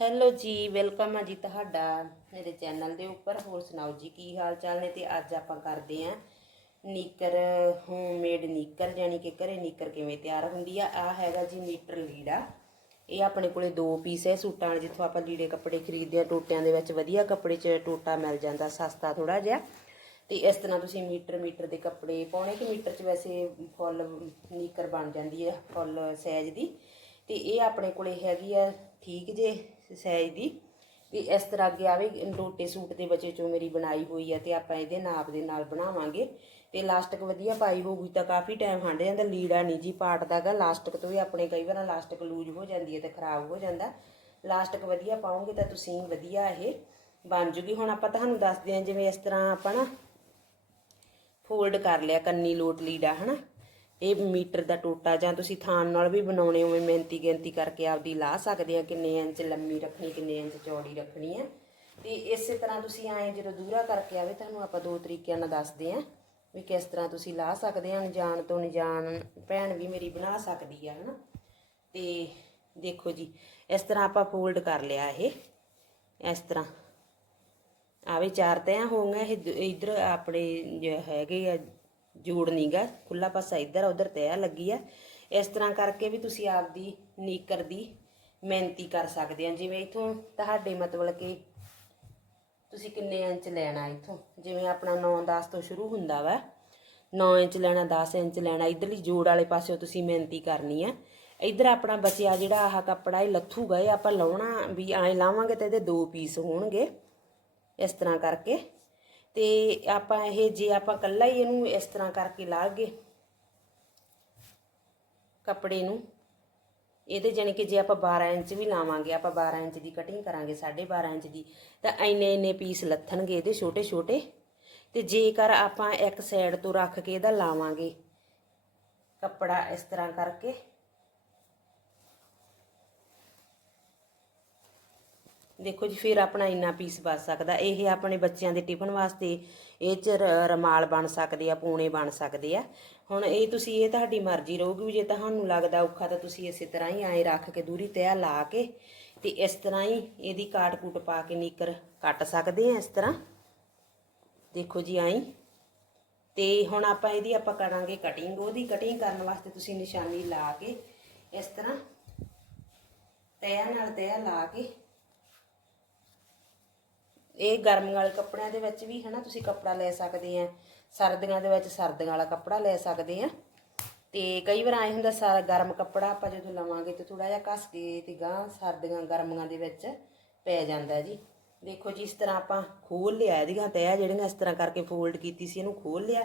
Hello ਜੀ, welcome ਆ ਜੀ ਤੁਹਾਡਾ ਮੇਰੇ ਚੈਨਲ ਦੇ ਉੱਪਰ। ਹੋਰ ਸੁਣਾਓ ਜੀ, ਕੀ ਹਾਲ ਚਾਲ ਨੇ? ਤੇ ਅੱਜ ਆਪਾਂ ਕਰਦੇ ਆਂ ਨੀਕਰ ਹੋਮਮੇਡ ਨੀਕਰ ਯਾਨੀ ਕਿ ਘਰੇ ਨੀਕਰ ਕਿਵੇਂ ਤਿਆਰ ਹੁੰਦੀ ਆ। ਆ ਹੈਗਾ ਜੀ ਮੀਟਰ ਲੀੜਾ। ਇਹ ਆਪਣੇ ਕੋਲੇ ਦੋ ਪੀਸ ਹੈ ਸੂਟਾਂ ਵਾਲੇ, ਜਿੱਥੋਂ ਆਪਾਂ ਲੀੜੇ ਕੱਪੜੇ ਖਰੀਦਦੇ ਆ, ਟੋਟਿਆਂ ਦੇ ਵਿੱਚ ਵਧੀਆ ਕੱਪੜੇ 'ਚ ਟੋਟਾ ਮਿਲ ਜਾਂਦਾ, ਸਸਤਾ ਥੋੜਾ ਜਿਹਾ। ਤੇ ਇਸ ਤਰ੍ਹਾਂ ਤੁਸੀਂ ਮੀਟਰ ਮੀਟਰ ਦੇ ਕੱਪੜੇ ਪਾਉਣੇ ਕਿ ਮੀਟਰ 'ਚ ਵੈਸੇ ਫੁੱਲ ਨੀਕਰ ਬਣ ਜਾਂਦੀ ਹੈ ਫੁੱਲ ਸਾਈਜ਼ ਦੀ। ਤੇ ਇਹ ਆਪਣੇ ਕੋਲੇ ਹੈਗੀ ਆ, ਠੀਕ ਜੇ? ਸਾਈਜ਼ ਦੀ ਤੇ ਇਸ ਤਰ੍ਹਾਂ ਅੱਗੇ ਆਵੇ ਟੋਟੇ ਸੂਟ ਦੇ ਬਚੇ ਚੋਂ ਮੇਰੀ ਬਣਾਈ ਹੋਈ ਆ ਤੇ ਆਪਾਂ ਇਹਦੇ ਨਾਪ ਦੇ ਨਾਲ ਬਣਾਵਾਂਗੇ। ਤੇ ਲਾਸਟਿਕ ਵਧੀਆ ਪਾਈ ਹੋਊਗੀ ਤਾਂ ਕਾਫੀ ਟਾਈਮ ਹੰਡ ਜਾਂਦਾ, ਲੀੜਾ ਨਹੀਂ ਜੀ ਪਾਟਦਾਗਾ ਲਾਸਟਿਕ ਤੋਂ ਵੀ ਆਪਣੇ ਕਈ ਵਾਰ ਲਾਸਟਿਕ ਲੂਜ ਹੋ ਜਾਂਦੀ ਹੈ ਤੇ ਖਰਾਬ ਹੋ ਜਾਂਦਾ। ਲਾਸਟਿਕ ਵਧੀਆ ਪਾਉਂਗੇ ਤਾਂ ਤੁਸੀਂ ਵਧੀਆ ਇਹ ਬਣ ਜੂਗੀ। ਹੁਣ ਆਪਾਂ ਤੁਹਾਨੂੰ ਦੱਸਦੇ ਹਾਂ ਜਿਵੇਂ ਇਸ ਤਰ੍ਹਾਂ ਆਪਾਂ ਨਾ ਫੋਲਡ ਕਰ ਲਿਆ ਕੰਨੀ ਲੋਟ ਲੀੜਾ, ਹਨਾ? ਇਹ ਮੀਟਰ ਦਾ ਟੋਟਾ ਜਾਂ ਤੁਸੀਂ ਥਾਨ ਨਾਲ ਵੀ ਬਣਾਉਣੇ ਹੋਵੇ ਮਿਹਨਤੀ ਗਿਣਤੀ ਕਰਕੇ ਆਪਦੀ ਲਾ ਸਕਦੇ ਆ ਕਿੰਨੇ ਇੰਚ ਲੰਮੀ ਰੱਖਣੀ, ਕਿੰਨੇ ਇੰਚ ਚੌੜੀ ਰੱਖਣੀ ਹੈ ਤੇ ਇਸੇ ਤਰ੍ਹਾਂ ਤੁਸੀਂ ਐਂ ਜਦੋਂ ਦੂਰਾ ਕਰਕੇ ਆਵੇ, ਤੁਹਾਨੂੰ ਆਪਾਂ ਦੋ ਤਰੀਕਿਆਂ ਨਾਲ ਦੱਸਦੇ ਆ ਵੀ ਕਿਸ ਤਰ੍ਹਾਂ ਤੁਸੀਂ ਲਾ ਸਕਦੇ ਆ। ਅਣਜਾਣ ਤੋਂ ਅਣਜਾਣ ਭੈਣ ਵੀ ਮੇਰੀ ਬਣਾ ਸਕਦੀ ਆ, ਹਨਾ। ਤੇ ਦੇਖੋ ਜੀ, ਇਸ ਤਰ੍ਹਾਂ ਆਪਾਂ ਫੋਲਡ ਕਰ ਲਿਆ ਇਹ, ਇਸ ਤਰ੍ਹਾਂ। ਆਵੇ ਚਾਰ ਤੈਆਂ ਹੋਣਗੀਆਂ ਇਹ ਇਧਰ ਆਪਣੇ ਜੋ, ਹੈਗੇ ਆ ਜੋੜ ਨੀਗਾ ਖੁੱਲਾ ਪਾਸਾ ਇੱਧਰ ਆ ਉਧਰ ਤੈਅ ਲੱਗੀ ਆ। ਇਸ ਤਰ੍ਹਾਂ ਕਰਕੇ ਵੀ ਤੁਸੀਂ ਆਪਦੀ ਨੀਕਰ ਦੀ ਮਿਹਨਤੀ ਕਰ ਸਕਦੇ ਆ। ਜਿਵੇਂ ਇਥੋਂ ਤੁਹਾਡੇ ਮਤਲਬ ਕਿ ਤੁਸੀਂ ਕਿੰਨੇ ਇੰਚ ਲੈਣਾ ਇਥੋਂ? ਜਿਵੇਂ ਆਪਣਾ 9-10 ਤੋਂ ਸ਼ੁਰੂ ਹੁੰਦਾ ਵਾ। 9 ਇੰਚ ਲੈਣਾ 10 ਇੰਚ ਲੈਣਾ, ਇਧਰਲੀ ਜੋੜ ਵਾਲੇ ਪਾਸਿਓ ਤੁਸੀਂ ਮਿਹਨਤੀ ਕਰਨੀ ਆ। ਇਧਰ ਆਪਣਾ ਬਚਿਆ ਜਿਹੜਾ ਆਹ ਕੱਪੜਾ ਇਹ ਲੱਥੂਗਾ, ਇਹ ਆਪਾਂ ਲਾਉਣਾ ਵੀ ਐਂ ਲਾਵਾਂਗੇ ਤੇ ਇਹਦੇ ਦੋ ਪੀਸ ਹੋਣਗੇ। ਇਸ ਤਰ੍ਹਾਂ ਕਰਕੇ ਤੇ ਆਪਾਂ ਇਹ ਜੇ ਆਪਾਂ ਕੱਲਾ ਹੀ ਇਹਨੂੰ ਇਸ ਤਰ੍ਹਾਂ ਕਰਕੇ ਲਾਗੇ ਕੱਪੜੇ ਨੂੰ, ਇਹਦੇ ਜਾਨੀ ਕਿ ਜੇ ਆਪਾਂ 12 ਇੰਚ ਵੀ ਲਾਵਾਂਗੇ, ਆਪਾਂ 12 ਇੰਚ ਦੀ ਕਟਿੰਗ ਕਰਾਂਗੇ 12.5 ਇੰਚ ਦੀ, ਤਾਂ ਇੰਨੇ ਇੰਨੇ ਪੀਸ ਲੱਥਣਗੇ ਇਹਦੇ ਛੋਟੇ ਛੋਟੇ। ਤੇ ਜੇਕਰ ਆਪਾਂ ਇੱਕ ਸਾਈਡ ਤੋਂ ਰੱਖ ਕੇ ਇਹਦਾ ਲਾਵਾਂਗੇ ਕੱਪੜਾ ਇਸ ਤਰ੍ਹਾਂ ਕਰਕੇ ਦੇਖੋ ਜੀ, ਫਿਰ ਆਪਣਾ ਇੰਨਾ ਪੀਸ ਬਚ ਸਕਦਾ। ਇਹ ਆਪਣੇ ਬੱਚਿਆਂ ਦੇ ਟਿਫਨ ਵਾਸਤੇ ਇਹ ਚ ਰ- ਰਮਾਲ ਬਣ ਸਕਦੇ ਆ, ਪੂਣੇ ਬਣ ਸਕਦੇ ਆ। ਹੁਣ ਇਹ ਤੁਸੀਂ, ਇਹ ਤੁਹਾਡੀ ਮਰਜ਼ੀ ਰਹੂਗੀ, ਵੀ ਜੇ ਤੁਹਾਨੂੰ ਲੱਗਦਾ ਔਖਾ ਤਾਂ ਤੁਸੀਂ ਇਸੇ ਤਰ੍ਹਾਂ ਹੀ ਐਂ ਰੱਖ ਕੇ ਦੂਰੀ ਤੈਅ ਲਾ ਕੇ ਤੇ ਇਸ ਤਰ੍ਹਾਂ ਹੀ ਇਹਦੀ ਕਾਟ ਕੂਟ ਪਾ ਕੇ ਨੀਕਰ ਕੱਟ ਸਕਦੇ ਆ ਇਸ ਤਰ੍ਹਾਂ। ਦੇਖੋ ਜੀ ਐਂ। ਤੇ ਹੁਣ ਆਪਾਂ ਇਹਦੀ ਆਪਾਂ ਕਰਾਂਗੇ ਕਟਿੰਗ ਉਹਦੀ ਕਟਿੰਗ ਕਰਨ ਵਾਸਤੇ ਤੁਸੀਂ ਨਿਸ਼ਾਨੀ ਲਾ ਕੇ ਇਸ ਤਰ੍ਹਾਂ ਤੈਅ ਨਾਲ ਤੈਅ ਲਾ ਕੇ ਇਹ ਗਰਮੀਆਂ ਵਾਲੇ ਕੱਪੜਿਆਂ ਦੇ ਵਿੱਚ ਵੀ ਹਨਾ ਤੁਸੀਂ ਕੱਪੜਾ ਲੈ ਸਕਦੇ ਆ। ਸਰਦੀਆਂ ਦੇ ਵਿੱਚ ਸਰਦੀਆਂ ਵਾਲਾ ਕੱਪੜਾ ਲੈ ਸਕਦੇ ਆ। ਤੇ ਕਈ ਵਾਰ ਐ ਹੁੰਦਾ ਸਾਰਾ ਗਰਮ ਕੱਪੜਾ ਆਪਾਂ ਜਦੋਂ ਲਵਾਂਗੇ ਤੇ ਥੋੜਾ ਜਿਹਾ ਘਸ ਕੇ ਤੇ ਗਾਂ ਸਰਦੀਆਂ ਗਰਮੀਆਂ ਦੇ ਵਿੱਚ ਪੈ ਜਾਂਦਾ ਜੀ। ਦੇਖੋ ਜੀ, ਇਸ ਤਰ੍ਹਾਂ ਆਪਾਂ ਖੋਲ ਲਿਆ, ਇਹਦੀਆਂ ਤੈਅ ਜਿਹੜੀਆਂ ਇਸ ਤਰ੍ਹਾਂ ਕਰਕੇ ਫੋਲਡ ਕੀਤੀ ਸੀ, ਇਹਨੂੰ ਖੋਲ ਲਿਆ।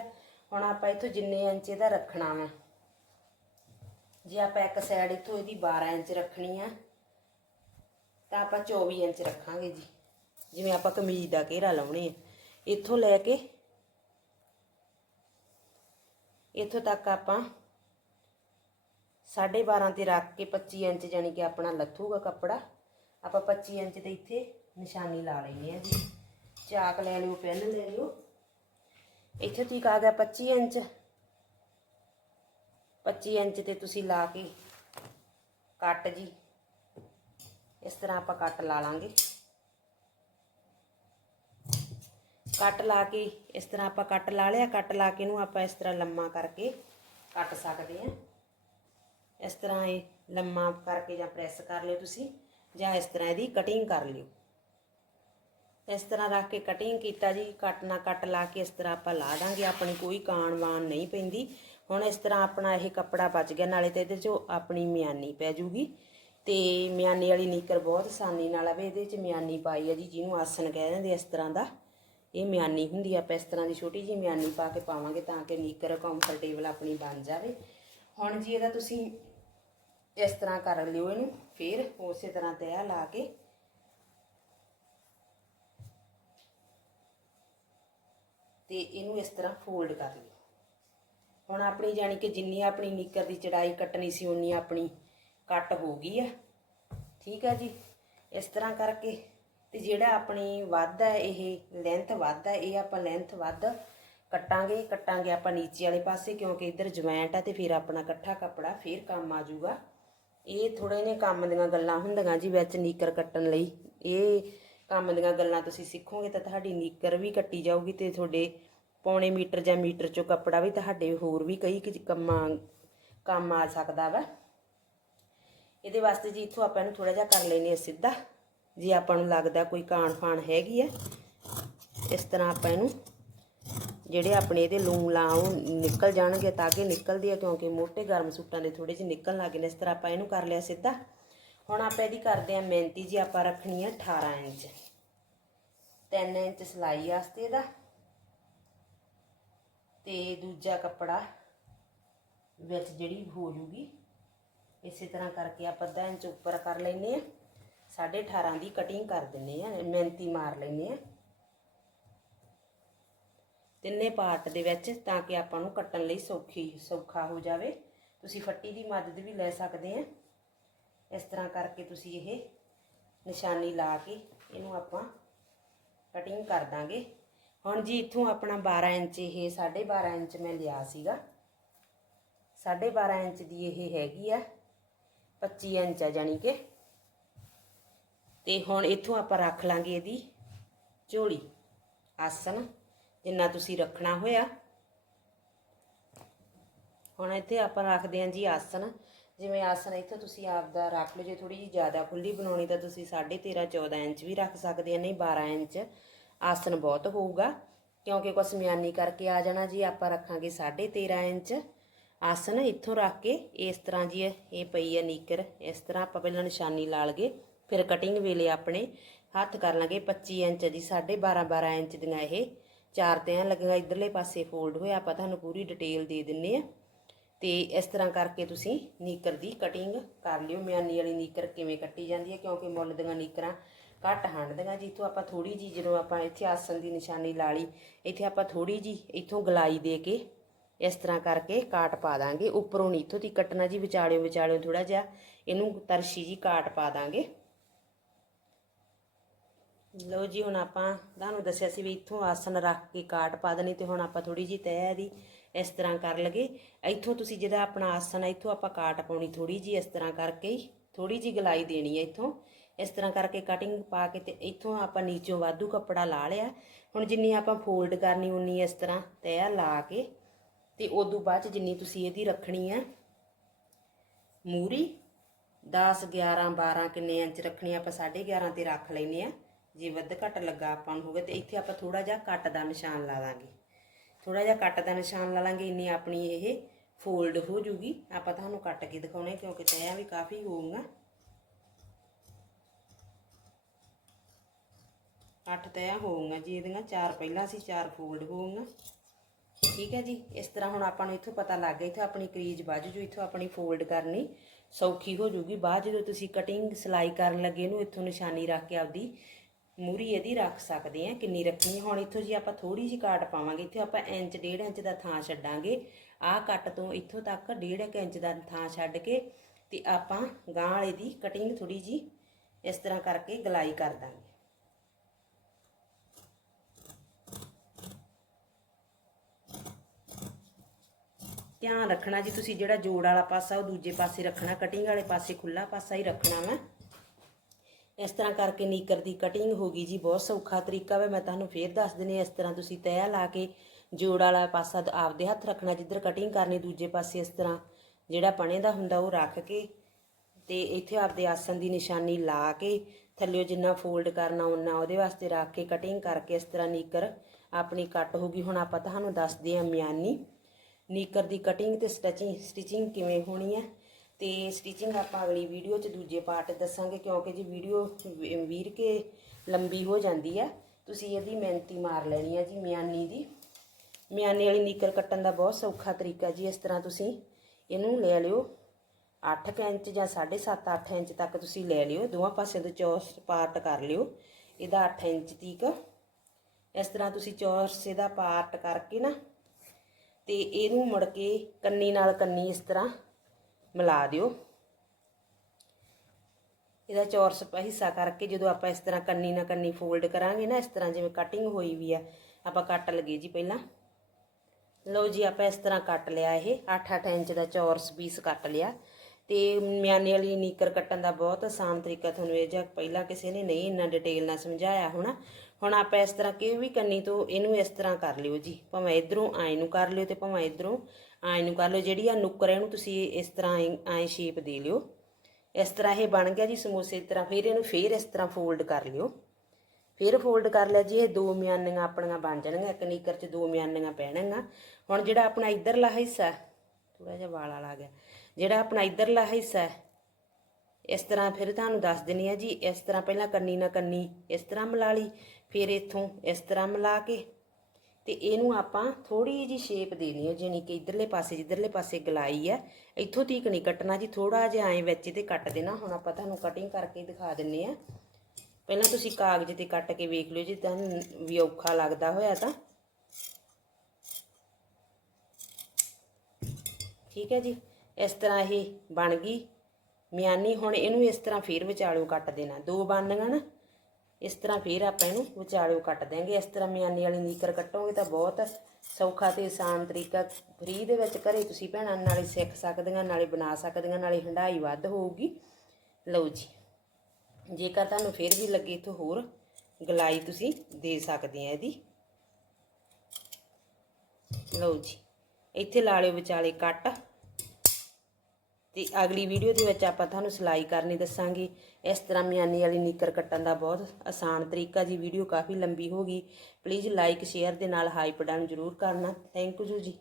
ਹੁਣ ਆਪਾਂ ਇੱਥੋਂ ਜਿੰਨੇ ਇੰਚ ਇਹਦਾ ਰੱਖਣਾ ਵਾ। ਜੇ ਆਪਾਂ ਇੱਕ ਸਾਈਡ ਇੱਥੋਂ ਇਹਦੀ 12 ਇੰਚ ਰੱਖਣੀ ਆ, ਤਾਂ ਆਪਾਂ 24 ਇੰਚ ਰੱਖਾਂਗੇ ਜੀ। ਜਿਵੇਂ ਆਪਾਂ ਕਮੀਜ਼ ਦਾ ਘੇਰਾ ਲਾਉਣੇ ਆ। ਇੱਥੋਂ ਲੈ ਕੇ ਇੱਥੋਂ ਤੱਕ ਆਪਾਂ 12.5 ਤੇ ਰੱਖ ਕੇ 25 ਇੰਚ ਜਾਨੀ ਕਿ ਆਪਣਾ ਲੱਥੂਗਾ ਕੱਪੜਾ। ਆਪਾਂ 25 ਇੰਚ ਤੇ ਇੱਥੇ ਨਿਸ਼ਾਨੀ ਲਾ ਲੈਣੀ ਹੈ ਜੀ। ਚਾਕ ਲੈ ਲਿਓ, ਪੈਨ ਲੈ ਲਿਓ। ਇੱਥੇ ਠੀਕ ਆ ਗਿਆ 25 ਇੰਚ। 25 ਇੰਚ ਤੇ ਤੁਸੀਂ ਲਾ ਕੇ ਕੱਟ ਜੀ। ਇਸ ਤਰ੍ਹਾਂ ਆਪਾਂ ਕੱਟ ਲਾ ਲਾਂਗੇ। ਕੱਟ ਲਾ ਕੇ, ਇਸ ਤਰ੍ਹਾਂ ਆਪਾਂ ਕੱਟ ਲਾ ਲਿਆ, ਕੱਟ ਲਾ ਕੇ ਇਹਨੂੰ ਆਪਾਂ ਇਸ ਤਰ੍ਹਾਂ ਲੰਮਾ ਕਰਕੇ ਕੱਟ ਸਕਦੇ ਹਾਂ। ਇਸ ਤਰ੍ਹਾਂ ਇਹ ਲੰਮਾ ਕਰਕੇ ਜਾਂ ਪ੍ਰੈਸ ਕਰ ਲਿਓ ਤੁਸੀਂ, ਜਾਂ ਇਸ ਤਰ੍ਹਾਂ ਇਹਦੀ ਕਟਿੰਗ ਕਰ ਲਿਓ। ਇਸ ਤਰ੍ਹਾਂ ਰੱਖ ਕੇ ਕਟਿੰਗ ਕੀਤਾ ਜੀ, ਕੱਟ ਨਾ ਕੱਟ ਲਾ ਕੇ ਇਸ ਤਰ੍ਹਾਂ ਆਪਾਂ ਲਾ ਦਾਂਗੇ, ਆਪਣੀ ਕੋਈ ਕਾਣ ਵਾਣ ਨਹੀਂ ਪੈਂਦੀ। ਹੁਣ ਇਸ ਤਰ੍ਹਾਂ ਆਪਣਾ ਇਹ ਕੱਪੜਾ ਬਚ ਗਿਆ, ਨਾਲੇ ਤੇ ਇਹਦੇ 'ਚ ਆਪਣੀ ਮਿਆਨੀ ਪੈ ਜੂਗੀ। ਤੇ ਮਿਆਨੀ ਵਾਲੀ ਨੀਕਰ ਬਹੁਤ ਆਸਾਨੀ ਨਾਲ ਆਵੇ, ਇਹਦੇ 'ਚ ਮਿਆਨੀ ਪਾਈ ਆ ਜੀ, ਜਿਹਨੂੰ ਆਸਨ ਕਹਿ ਦਿੰਦੇ ਇਸ ਤਰ੍ਹਾਂ ਦਾ। ਇਹ ਮਿਆਨੀ ਹੁੰਦੀ ਆ, ਆਪਾਂ ਇਸ ਤਰ੍ਹਾਂ ਦੀ ਛੋਟੀ ਜਿਹੀ ਮਿਆਨੀ ਪਾ ਕੇ ਪਾਵਾਂਗੇ ਤਾਂ ਕਿ ਨੀਕਰ ਕੰਫਰਟੇਬਲ ਆਪਣੀ ਬਣ ਜਾਵੇ। ਹੁਣ ਜੀ ਇਹਦਾ ਤੁਸੀਂ ਇਸ ਤਰ੍ਹਾਂ ਕਰ ਲਿਓ ਇਹਨੂੰ, ਫਿਰ ਉਸੇ ਤਰ੍ਹਾਂ ਤਹਿ ਲਾ ਕੇ। ਤੇ ਇਹਨੂੰ ਇਸ ਤਰ੍ਹਾਂ ਫੋਲਡ ਕਰ ਲਿਓ। ਹੁਣ ਆਪਣੀ ਜਾਣੀ ਕਿ ਜਿੰਨੀ ਆਪਣੀ ਨੀਕਰ ਦੀ ਚੜਾਈ ਕੱਟਣੀ ਸੀ, ਉਨੀ ਆਪਣੀ ਕੱਟ ਹੋ ਗਈ ਆ। ਠੀਕ ਆ ਜੀ? ਇਸ ਤਰ੍ਹਾਂ ਕਰਕੇ ਤੇ ਜਿਹੜਾ ਆਪਣੀ ਵੱਧ ਹੈ, ਇਹ ਲੈਂਥ ਵੱਧ ਹੈ, ਇਹ ਆਪਾਂ ਲੈਂਥ ਵੱਧ ਕੱਟਾਂਗੇ ਕੱਟਾਂਗੇ ਆਪਾਂ ਨੀਚੇ ਵਾਲੇ ਪਾਸੇ ਕਿਉਂਕਿ ਇੱਧਰ ਜੁਆਇੰਟ ਆ ਤੇ ਫਿਰ ਆਪਣਾ ਇਕੱਠਾ ਕੱਪੜਾ ਫਿਰ ਕੰਮ ਆ ਜਾਊਗਾ। ਇਹ ਥੋੜੇ ਨੇ ਕੰਮ ਦੀਆਂ ਗੱਲਾਂ ਹੁੰਦੀਆਂ ਜੀ ਵਿੱਚ ਨੀਕਰ ਕੱਟਣ ਲਈ। ਇਹ ਕੰਮ ਦੀਆਂ ਗੱਲਾਂ ਤੁਸੀਂ ਸਿੱਖੋਗੇ ਤਾਂ ਤੁਹਾਡੀ ਨੀਕਰ ਵੀ ਕੱਟੀ ਜਾਊਗੀ ਤੇ ਤੁਹਾਡੇ ਪੌਣੇ ਮੀਟਰ ਜਾਂ ਮੀਟਰ ਚੋਂ ਕੱਪੜਾ ਵੀ ਤੁਹਾਡੇ ਹੋਰ ਵੀ ਕਈ ਕੰਮਾਂ ਕੰਮ ਆ ਸਕਦਾ ਵਾ। ਇਹਦੇ ਵਾਸਤੇ ਜੀ ਇੱਥੋਂ ਆਪਾਂ ਇਹਨੂੰ ਥੋੜਾ ਜਿਹਾ ਕਰ ਲੈਨੇ ਆ ਸਿੱਧਾ। ਜੇ ਆਪਾਂ ਨੂੰ ਲੱਗਦਾ ਕੋਈ ਕਾਣ ਫਾਣ ਹੈਗੀ ਆ, ਇਸ ਤਰ੍ਹਾਂ ਆਪਾਂ ਇਹਨੂੰ ਜਿਹੜੇ ਆਪਣੇ ਇਹਦੇ ਲੂਣ ਲਾ ਉਹ ਨਿਕਲ ਜਾਣਗੇ ਤਾਂ ਕਿ ਨਿਕਲਦੀ ਆ, ਕਿਉਂਕਿ ਮੋਟੇ ਗਰਮ ਸੂਟਾਂ ਦੇ ਥੋੜੇ ਜਿਹੇ ਨਿਕਲਣ ਲੱਗ ਨੇ, ਇਸ ਤਰ੍ਹਾਂ ਆਪਾਂ ਇਹਨੂੰ ਕਰ ਲਿਆ ਸਿੱਧਾ। ਹੁਣ ਆਪਾਂ ਇਹਦੀ ਕਰਦੇ ਆ ਮਿਹਨਤੀ ਜੀ, ਆਪਾਂ ਰੱਖਣੀ ਆ 18 ਇੰਚ। 3 ਇੰਚ ਸਲਾਈ ਵਾਸਤੇ ਦਾ ਤੇ ਦੂਜਾ ਕੱਪੜਾ ਵਿੱਚ ਜਿਹੜੀ ਹੋ ਜੂਗੀ ਇਸੇ ਤਰ੍ਹਾਂ ਕਰਕੇ ਆਪਾਂ ਅੱਧਾ ਇੰਚ ਉੱਪਰ ਕਰ ਲੈਨੇ ਆ। 18.5 ਦੀ ਕਟਿੰਗ ਕਰ ਦਿੰਨੇ ਆ ਮਿਹਨਤੀ ਮਾਰ ਲੈਨੇ ਆ। ਤਿੰਨੇ ਪਾਰਟ ਦੇ ਵਿੱਚ ਤਾਂ ਕਿ ਆਪਾਂ ਨੂੰ ਕੱਟਣ ਲਈ ਸੌਖੀ, ਸੌਖਾ ਹੋ ਜਾਵੇ। ਤੁਸੀਂ ਫੱਟੀ ਦੀ ਮਦਦ ਵੀ ਲੈ ਸਕਦੇ ਆ। ਇਸ ਤਰ੍ਹਾਂ ਕਰਕੇ ਤੁਸੀਂ ਇਹ ਨਿਸ਼ਾਨੀ ਲਾ ਕੇ ਇਹਨੂੰ ਆਪਾਂ ਕਟਿੰਗ ਕਰ ਦਾਂਗੇ। ਹੁਣ ਜੀ ਇੱਥੋਂ ਆਪਣਾ 12 ਇੰਚ, ਇਹ 12.5 ਇੰਚ ਮੈਂ ਲਿਆ ਸੀਗਾ। 12.5 ਇੰਚ ਦੀ ਇਹ ਹੈਗੀ ਆ 25 ਇੰਚ ਆ ਜਾਨੀ ਕਿ। ਤੇ ਹੁਣ ਇੱਥੋਂ ਆਪਾਂ ਰੱਖ ਲਾਂਗੇ ਇਹਦੀ ਝੋਲੀ ਆਸਨ ਜਿੰਨਾ ਤੁਸੀਂ ਰੱਖਣਾ ਹੋਇਆ। ਹੁਣ ਇੱਥੇ ਆਪਾਂ ਰੱਖਦੇ ਹਾਂ ਜੀ ਆਸਨ ਜਿਵੇਂ ਆਸਨ ਇੱਥੇ ਤੁਸੀਂ ਆਪ ਦਾ ਰੱਖ ਲਓ, ਜੇ ਥੋੜੀ ਜਿਹੀ ਜ਼ਿਆਦਾ ਖੁੱਲੀ ਬਣਾਉਣੀ ਤਾਂ ਤੁਸੀਂ 13.5 14 ਇੰਚ ਵੀ ਰੱਖ ਸਕਦੇ ਆ ਨਹੀਂ 12 ਇੰਚ। ਆਸਨ ਬਹੁਤ ਹੋਊਗਾ, ਕਿਉਂਕਿ ਕੁਛ ਮਿਆਨੀ ਕਰਕੇ ਆ ਜਾਣਾ ਜੀ, ਆਪਾਂ ਰੱਖਾਂਗੇ 13.5 ਇੰਚ। ਆਸਨ ਇੱਥੋਂ ਰੱਖ ਕੇ ਇਸ ਤਰ੍ਹਾਂ ਜੀ ਇਹ ਇਹ ਪਈ ਹੈ ਨੀਕਰ, ਇਸ ਤਰ੍ਹਾਂ ਆਪਾਂ ਪਹਿਲਾਂ ਨਿਸ਼ਾਨੀ ਲਾ ਲਗੇ ਫਿਰ ਕਟਿੰਗ ਵੇਲੇ ਆਪਣੇ ਹੱਥ ਕਰ ਲਾਂਗੇ 25 ਇੰਚ ਜੀ 12.5 12 ਇੰਚ ਦੀਆਂ ਇਹ ਚਾਰ ਤਿਆਂ ਲੱਗੀਆਂ, ਇਧਰਲੇ ਪਾਸੇ ਫੋਲਡ ਹੋਇਆ, ਆਪਾਂ ਤੁਹਾਨੂੰ ਪੂਰੀ ਡਿਟੇਲ ਦੇ ਦਿੰਨੇ ਆ। ਤੇ ਇਸ ਤਰ੍ਹਾਂ ਕਰਕੇ ਤੁਸੀਂ ਨੀਕਰ ਦੀ ਕਟਿੰਗ ਕਰ ਲਿਓ। ਮਿਆਨੀ ਵਾਲੀ ਨੀਕਰ ਕਿਵੇਂ ਕੱਟੀ ਜਾਂਦੀ ਹੈ, ਕਿਉਂਕਿ ਮੁੱਲ ਦੀਆਂ ਨੀਕਰਾਂ ਘੱਟ ਹੰਡਦੀਆਂ ਜਿੱਥੋਂ ਆਪਾਂ ਥੋੜੀ ਜੀ ਜਦੋਂ ਆਪਾਂ ਇੱਥੇ ਆਸਨ ਦੀ ਨਿਸ਼ਾਨੀ ਲਾ ਲਈ, ਇੱਥੇ ਆਪਾਂ ਥੋੜੀ ਜੀ ਇੱਥੋਂ ਗਲਾਈ ਦੇ ਕੇ ਇਸ ਤਰ੍ਹਾਂ ਕਰਕੇ ਕਾਟ ਪਾ ਦਾਂਗੇ। ਉੱਪਰੋਂ ਨਹੀਂ ਇੱਥੋਂ ਦੀ ਕੱਟਣਾ ਜੀ ਵਿਚਾਲਿਓ ਵਿਚਾਲਿਓ ਥੋੜਾ ਜਿਹਾ, ਇਹਨੂੰ ਤਰਸ਼ੀ ਜੀ ਕਾਟ ਪਾ ਦਾਂਗੇ। ਲਓ ਜੀ ਹੁਣ ਆਪਾਂ ਤੁਹਾਨੂੰ ਦੱਸਿਆ ਸੀ ਵੀ ਇੱਥੋਂ ਆਸਨ ਰੱਖ ਕੇ ਕਾਟ ਪਾ ਦੇਣੀ ਤੇ ਹੁਣ ਆਪਾਂ ਥੋੜੀ ਜੀ ਤੈਅ ਦੀ ਇਸ ਤਰ੍ਹਾਂ ਕਰ ਲਗੇ। ਇੱਥੋਂ ਤੁਸੀਂ ਜਿਹਦਾ ਆਪਣਾ ਆਸਨ ਹੈ ਇੱਥੋਂ ਆਪਾਂ ਕਾਟ ਪਾਉਣੀ ਥੋੜੀ ਜੀ ਇਸ ਤਰ੍ਹਾਂ ਕਰਕੇ ਹੀ ਥੋੜੀ ਜੀ ਗਲਾਈ ਦੇਣੀ ਹੈ ਇੱਥੋਂ। ਇਸ ਤਰ੍ਹਾਂ ਕਰਕੇ ਕਟਿੰਗ ਪਾ ਕੇ ਤੇ ਇੱਥੋਂ ਆਪਾਂ ਨੀਚੋਂ ਵਾਧੂ ਕੱਪੜਾ ਲਾ ਲਿਆ। ਹੁਣ ਜਿੰਨੀ ਆਪਾਂ ਫੋਲਡ ਕਰਨੀ ਉਨੀ ਇਸ ਤਰ੍ਹਾਂ ਤੈਅ ਲਾ ਕੇ ਤੇ ਉਦੋਂ ਬਾਅਦ 'ਚ ਜਿੰਨੀ ਤੁਸੀਂ ਇਹਦੀ ਰੱਖਣੀ ਹੈ ਮੂਰੀ 10 11 12 ਕਿੰਨੇ ਇੰਚ ਰੱਖਣੀ ਆ, ਆਪਾਂ 11.5 ਤੇ ਰੱਖ ਲੈਨੇ ਆ। ਜੇ ਵੱਧ ਘੱਟ ਲੱਗਾ ਆਪਾਂ ਨੂੰ ਹੋਵੇ ਤੇ ਇੱਥੇ ਆਪਾਂ ਥੋੜਾ ਜਿਹਾ ਕੱਟ ਦਾ ਨਿਸ਼ਾਨ ਲਾ ਲਾਂਗੇ। ਥੋੜਾ ਜਿਹਾ ਕੱਟ ਦਾ ਨਿਸ਼ਾਨ ਲਾ ਲਾਂਗੇ, ਇੰਨੀ ਆਪਣੀ ਇਹ ਫੋਲਡ ਹੋ ਜੂਗੀ। ਆਪਾਂ ਤੁਹਾਨੂੰ ਕੱਟ ਕੇ ਦਿਖਾਉਣੇ, ਕਿਉਂਕਿ ਤੈਆਂ ਵੀ ਕਾਫੀ ਹੋਊਗਾ। ਅੱਠ ਤੈਆਂ ਹੋਊਗਾ ਜੀ, ਇਹਦੀਆਂ ਚਾਰ ਪਹਿਲਾਂ ਸੀ, ਚਾਰ ਫੋਲਡ ਹੋਊਗਾ। ਠੀਕ ਹੈ ਜੀ, ਇਸ ਤਰ੍ਹਾਂ ਹੁਣ ਆਪਾਂ ਨੂੰ ਇੱਥੋਂ ਪਤਾ ਲੱਗ ਗਿਆ, ਇੱਥੋਂ ਆਪਣੀ ਕਰੀਜ਼ ਵੱਜ ਜੂ, ਇੱਥੋਂ ਆਪਣੀ ਫੋਲਡ ਕਰਨੀ ਸੌਖੀ ਹੋ ਜੂਗੀ। ਬਾਅਦ ਜਦੋਂ ਤੁਸੀਂ ਕਟਿੰਗ ਸਿਲਾਈ ਕਰਨ ਲੱਗੇ ਇਹਨੂੰ ਇੱਥੋਂ ਨਿਸ਼ਾਨੀ ਰੱਖ ਕੇ ਆਪਦੀ ਮੂਰੀ ਇਹਦੀ ਰੱਖ ਸਕਦੇ ਆ ਕਿੰਨੀ ਰੱਖਣੀ ਹੁਣ ਇੱਥੋਂ ਜੀ ਆਪਾਂ ਥੋੜੀ ਜਿਹੀ ਕਾਟ ਪਾਵਾਂਗੇ, ਇੱਥੇ ਆਪਾਂ ਇੰਚ, ਡੇਢ ਇੰਚ ਦਾ ਥਾਂ ਛੱਡਾਂਗੇ। ਆਹ ਕੱਟ ਤੋਂ ਇੱਥੋਂ ਤੱਕ ਡੇਢ ਕੁ ਇੰਚ ਦਾ ਥਾਂ ਛੱਡ ਕੇ ਤੇ ਆਪਾਂ ਗਾਂ ਵਾਲੇ ਦੀ ਕਟਿੰਗ ਥੋੜੀ ਜੀ ਇਸ ਤਰ੍ਹਾਂ ਕਰਕੇ ਗਲਾਈ ਕਰ ਦਾਂਗੇ। ਧਿਆਨ ਰੱਖਣਾ ਜੀ ਤੁਸੀਂ ਜਿਹੜਾ ਜੋੜ ਵਾਲਾ ਪਾਸਾ ਉਹ ਦੂਜੇ ਪਾਸੇ ਰੱਖਣਾ ਕਟਿੰਗ ਵਾਲੇ ਪਾਸੇ ਖੁੱਲਾ ਪਾਸਾ ਹੀ ਰੱਖਣਾ ਵਾ। ਇਸ ਤਰ੍ਹਾਂ ਕਰਕੇ ਨੀਕਰ ਦੀ ਕਟਿੰਗ ਹੋ ਗਈ ਜੀ, ਬਹੁਤ ਸੌਖਾ ਤਰੀਕਾ ਵਾ, ਮੈਂ ਤੁਹਾਨੂੰ ਫੇਰ ਦੱਸ ਦਿੰਨੀ ਇਸ ਤਰ੍ਹਾਂ ਤੁਸੀਂ ਤੈਅ ਲਾ ਕੇ ਜੋੜ ਵਾਲਾ ਪਾਸਾ ਆਪਦੇ ਹੱਥ ਰੱਖਣਾ, ਜਿੱਧਰ ਕਟਿੰਗ ਕਰਨੀ, ਦੂਜੇ ਪਾਸੇ ਇਸ ਤਰ੍ਹਾਂ ਜਿਹੜਾ ਪਣੇ ਦਾ ਹੁੰਦਾ, ਉਹ ਰੱਖ ਕੇ ਤੇ ਇੱਥੇ ਆਪਦੇ ਆਸਨ ਦੀ ਨਿਸ਼ਾਨੀ ਲਾ ਕੇ ਥੱਲਿਓ ਜਿੰਨਾ ਫੋਲਡ ਕਰਨਾ ਉਹਨਾਂ ਉਹਦੇ ਵਾਸਤੇ ਰੱਖ ਕੇ ਕਟਿੰਗ ਕਰਕੇ ਇਸ ਤਰ੍ਹਾਂ ਨੀਕਰ ਆਪਣੀ ਕੱਟ ਹੋ ਗਈ। ਹੁਣ ਆਪਾਂ ਤੁਹਾਨੂੰ ਦੱਸਦੇ ਹਾਂ ਮਿਆਨੀ। ਨੀਕਰ ਦੀ ਕਟਿੰਗ ਤੇ ਸਟਿਚਿੰਗ ਸਟਿਚਿੰਗ ਕਿਵੇਂ ਹੋਣੀ ਹੈ? ਤੇ ਸਟਿਚਿੰਗ ਆਪਾਂ ਅਗਲੀ ਵੀਡੀਓ 'ਚ ਦੂਜੇ ਪਾਰਟ ਦੱਸਾਂਗੇ, ਕਿਉਂਕਿ ਜੀ ਵੀਡੀਓ ਵੀਰ ਕੇ ਲੰਬੀ ਹੋ ਜਾਂਦੀ ਹੈ ਤੁਸੀਂ ਇਹਦੀ ਮਿਹਨਤੀ ਮਾਰ ਲੈਣੀ ਹੈ ਜੀ ਮਿਆਨੀ ਦੀ। ਮਿਆਨੀ ਵਾਲੀ ਨੀਕਰ ਕੱਟਣ ਦਾ ਬਹੁਤ ਸੌਖਾ ਤਰੀਕਾ ਜੀ, ਇਸ ਤਰ੍ਹਾਂ ਤੁਸੀਂ ਇਹਨੂੰ ਲੈ ਲਿਓ। 8 ਇੰਚ ਜਾਂ 7.5 8 ਇੰਚ ਤੱਕ ਤੁਸੀਂ ਲੈ ਲਿਓ, ਦੋਵਾਂ ਪਾਸਿਆਂ ਤੋਂ ਚੌਰਸ ਪਾਰਟ ਕਰ ਲਿਓ। ਇਹਦਾ 8 ਇੰਚ ਤੀਕ। ਇਸ ਤਰ੍ਹਾਂ ਤੁਸੀਂ ਚੌਰਸੇ ਦਾ ਪਾਰਟ ਕਰਕੇ ਨਾ, ਤੇ ਇਹਨੂੰ ਮੁੜ ਕੇ ਕੰਨੀ ਨਾਲ ਕੰਨੀ ਇਸ ਤਰ੍ਹਾਂ ਮਿਲਾ ਦਿਓ। ਇਹਦਾ ਚੌਰਸ ਹਿੱਸਾ ਕਰਕੇ ਜਦੋਂ ਆਪਾਂ ਇਸ ਤਰ੍ਹਾਂ ਕੰਨੀ ਨਾਲ ਕੰਨੀ ਫੋਲਡ ਕਰਾਂਗੇ ਨਾ, ਇਸ ਤਰ੍ਹਾਂ ਜਿਵੇਂ ਕਟਿੰਗ ਹੋਈ ਵੀ ਆ, ਆਪਾਂ ਕੱਟ ਲਗੇ ਜੀ ਪਹਿਲਾਂ। ਲਓ ਜੀ, ਆਪਾਂ ਇਸ ਤਰ੍ਹਾਂ ਕੱਟ ਲਿਆ ਇਹ। 8-8 ਇੰਚ ਦਾ ਚੌਰਸ ਪੀਸ ਕੱਟ ਲਿਆ। ਤੇ ਤੇ ਮਿਆਨੇ ਵਾਲੀ ਨੀਕਰ ਕੱਟਣ ਦਾ ਬਹੁਤ ਆਸਾਨ ਤਰੀਕਾ ਤੁਹਾਨੂੰ ਇਹ ਜਾਂ ਪਹਿਲਾਂ ਕਿਸੇ ਨੇ ਨਹੀਂ ਇੰਨਾ ਡਿਟੇਲ ਨਾਲ ਸਮਝਾਇਆ ਹੋਣਾ। ਹੁਣ ਆਪਾਂ ਇਸ ਤਰ੍ਹਾਂ ਕਿ ਵੀ ਕੰਨੀ ਤੋਂ ਇਹਨੂੰ ਇਸ ਤਰ੍ਹਾਂ ਕਰ ਲਿਓ ਜੀ। ਭਾਵੇਂ ਇਧਰੋਂ ਆਏ ਨੂੰ ਕਰ ਲਿਓ ਤੇ ਭਾਵੇਂ ਇਧਰੋਂ ਆਏ ਨੂੰ ਕਰ ਲਿਓ ਜਿਹੜੀ ਆ ਨੁੱਕਰ ਹੈ, ਇਹਨੂੰ ਤੁਸੀਂ ਇਸ ਤਰ੍ਹਾਂ ਐ ਸ਼ੇਪ ਦੇ ਲਿਓ। ਇਸ ਤਰ੍ਹਾਂ ਇਹ ਬਣ ਗਿਆ ਜੀ ਸਮੋਸੇ ਦੀ ਤਰ੍ਹਾਂ ਫਿਰ ਇਹਨੂੰ ਫੇਰ ਇਸ ਤਰ੍ਹਾਂ ਫੋਲਡ ਕਰ ਲਿਓ। ਫਿਰ ਫੋਲਡ ਕਰ ਲਿਆ ਜੀ, ਇਹ ਦੋ ਮਿਆਨੀਆਂ ਆਪਣੀਆਂ ਬਣ ਜਾਣਗੀਆਂ, ਇੱਕ ਨੀਕਰ 'ਚ ਦੋ ਮਿਆਨੀਆਂ ਪੈਣਗੀਆਂ। ਹੁਣ ਜਿਹੜਾ ਆਪਣਾ ਇਧਰਲਾ ਹਿੱਸਾ ਥੋੜਾ ਜਿਹਾ ਵਾਲਾ ਲਾ ਗਿਆ। ਜਿਹੜਾ ਆਪਣਾ ਇਧਰਲਾ ਹਿੱਸਾ, ਇਸ ਤਰ੍ਹਾਂ ਫਿਰ ਤੁਹਾਨੂੰ ਦੱਸ ਦਿੰਨੀ ਆ ਜੀ, ਇਸ ਤਰ੍ਹਾਂ ਪਹਿਲਾਂ ਕੰਨੀ ਨਾਲ ਕੰਨੀ, ਇਸ ਤਰ੍ਹਾਂ ਮਿਲਾ ਲਈ, ਫਿਰ ਇੱਥੋਂ ਇਸ ਤਰ੍ਹਾਂ ਮਿਲਾ ਕੇ ਤੇ ਇਹਨੂੰ ਆਪਾਂ ਥੋੜੀ ਜੀ ਸ਼ੇਪ ਦੇਣੀ ਹੈ ਜਾਣੀ ਕਿ ਇਧਰਲੇ ਪਾਸੇ, ਜਿੱਧਰਲੇ ਪਾਸੇ ਗਲਾਈ ਹੈ ਇੱਥੋਂ ਤੀਕ ਨਹੀਂ ਕੱਟਣਾ ਜੀ ਥੋੜਾ ਜਿਹਾ ਐਂ ਵਿੱਚ ਤੇ ਕੱਟ ਦੇਣਾ। ਹੁਣ ਆਪਾਂ ਤੁਹਾਨੂੰ ਕਟਿੰਗ ਕਰਕੇ ਦਿਖਾ ਦਿੰਨੇ ਆ। ਪਹਿਲਾਂ ਤੁਸੀਂ ਕਾਗਜ਼ ਤੇ ਕੱਟ ਕੇ ਵੇਖ ਲਿਓ ਜੀ ਤੁਹਾਨੂੰ ਵੀ ਔਖਾ ਲੱਗਦਾ ਹੋਇਆ ਤਾਂ। ਠੀਕ ਹੈ ਜੀ, ਇਸ ਤਰ੍ਹਾਂ ਇਹ ਬਣ ਗਈ। ਮਿਆਨੀ, ਹੁਣ ਇਹਨੂੰ ਇਸ ਤਰ੍ਹਾਂ ਫੇਰ ਵਿਚਾਲਿਓ ਕੱਟ ਦੇਣਾ। ਦੋ ਬਣਨੀਆਂ ਨਾ। ਇਸ ਤਰ੍ਹਾਂ ਫਿਰ ਆਪਾਂ ਇਹਨੂੰ ਵਿਚਾਲਿਓ ਕੱਟ ਦੇਾਂਗੇ ਇਸ ਤਰ੍ਹਾਂ ਮਿਆਨੀ ਵਾਲੀ ਨੀਕਰ ਕੱਟੋਗੇ ਤਾਂ ਬਹੁਤ ਸੌਖਾ ਤੇ ਆਸਾਨ ਤਰੀਕਾ। ਫਰੀ ਦੇ ਵਿੱਚ ਘਰੇ ਤੁਸੀਂ ਭੈਣਾਂ ਨਾਲੇ ਸਿੱਖ ਸਕਦੀਆਂ, ਨਾਲੇ ਬਣਾ ਸਕਦੀਆਂ, ਨਾਲੇ ਹੰਡਾਈ ਵੱਧ ਹੋਊਗੀ। ਲਓ ਜੀ, ਜੇਕਰ ਤੁਹਾਨੂੰ ਫਿਰ ਵੀ ਲੱਗੇ ਤੋਂ ਹੋਰ ਗਲਾਈ ਤੁਸੀਂ ਦੇ ਸਕਦੇ ਆ ਇਹਦੀ। ਲਓ ਜੀ, ਇੱਥੇ ਲਾ ਲਿਓ ਵਿਚਾਲੇ ਕੱਟ। ਤੇ ਅਗਲੀ ਵੀਡੀਓ ਦੇ ਵਿੱਚ ਆਪਾਂ ਤੁਹਾਨੂੰ ਸਿਲਾਈ ਕਰਨੀ ਦੱਸਾਂਗੇ। ਇਸ ਤਰ੍ਹਾਂ ਮਿਆਨੀ ਵਾਲੀ ਨੀਕਰ ਕੱਟਣ ਦਾ ਬਹੁਤ ਆਸਾਨ ਤਰੀਕਾ ਜੀ ਵੀਡੀਓ ਕਾਫੀ ਲੰਬੀ ਹੋ ਗਈ। ਪਲੀਜ਼ ਲਾਈਕ ਸ਼ੇਅਰ ਦੇ ਨਾਲ ਹਾਈਪ ਡਾਊਨ ਜ਼ਰੂਰ ਕਰਨਾ। ਥੈਂਕ ਯੂ ਜੀ।